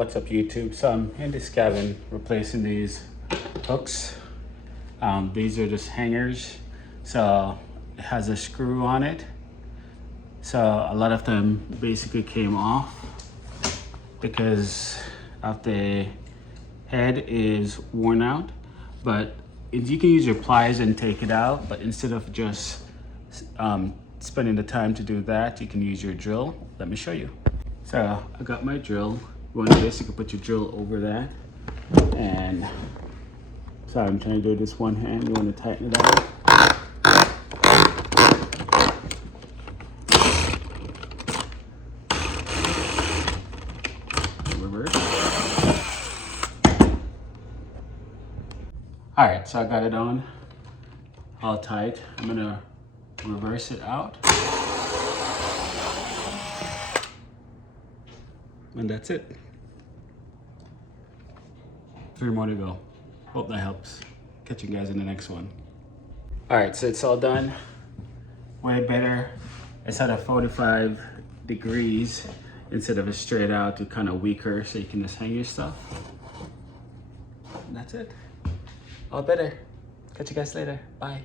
What's up YouTube? So I'm in this cabin replacing these hooks. These are just hangers, so it has a screw on it, so a lot of them basically came off because of the head is worn out. But you can use your pliers and take it out, but instead of just spending the time to do that, you can use your drill. Let me show you. So I got my drill. You want to basically put your drill over that, and sorry, I'm trying to do this one hand. You want to tighten it up. Reverse. All right, so I got it on all tight. I'm gonna reverse it out. And that's it. 3 more to go. Hope that helps. Catch you guys in the next one. All right, so it's all done. Way better. It's at a 45 degrees instead of a straight out, to kind of weaker, so you can just hang your stuff. And that's it. All better. Catch you guys later. Bye.